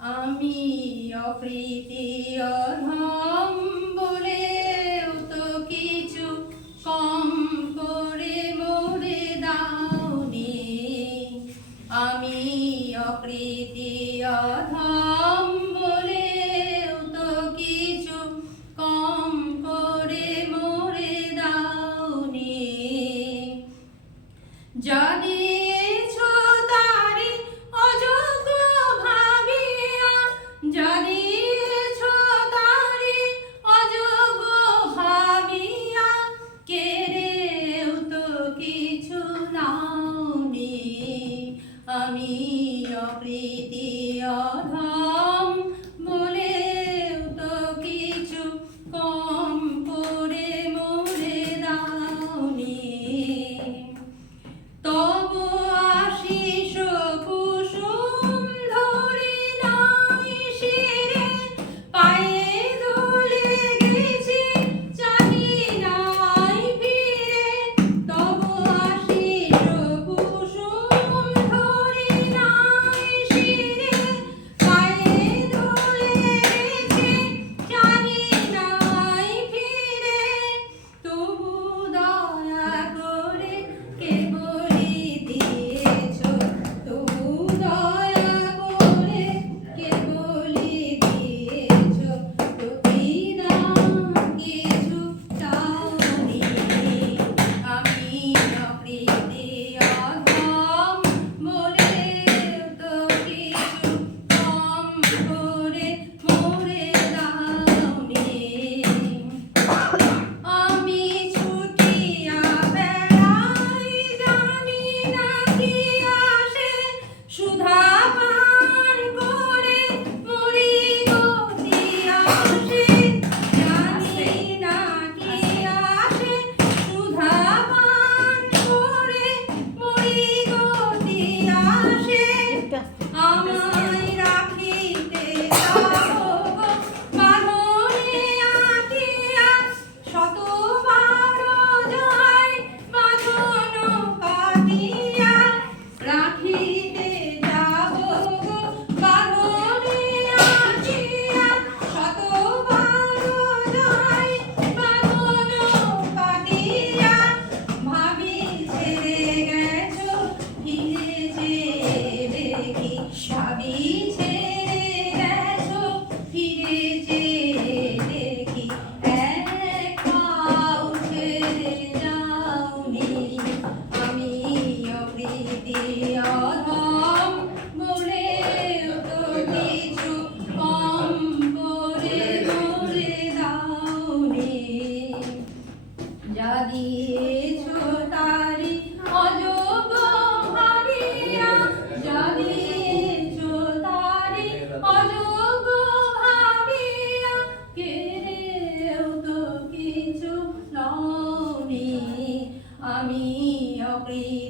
আমি অপ্রীতি অধম বলেও তো কিছু কম করে মোরে দাওনি। আমি অপ্রীতি অধম বলেও তো কিছু কম করে মোরে দাওনি। যা দিয়েছো তারি অযোগ্য ভাবিয়া, যা দিয়েছো তারি অযোগ্য ভাবিয়া, কেড়েও তো কিছু নাওনি। আমি অপ্রীতি অধম বলেও তো কিছু কম করে মোরে দাওনি। তব আশিস কুসুম ধরি নাই শিরে, পায়ে ধুলে গেছি জানি নাই ফিরে। তব আশিস কুসুম ধরি নাই শিরে, পায়ে ধুলে গেছি জানি নাই ফিরে। তবু দয়া করে কেবল অধম বলেও তো কিছু কম করে মোরে দাওনি। যা দিয়েছো তারি অযোগ্য ভাবিয়া, যা দিয়েছো তারি অযোগ্য ভাবিয়া, কেড়েও তো কিছু নাওনি। আমি অপ্রীতি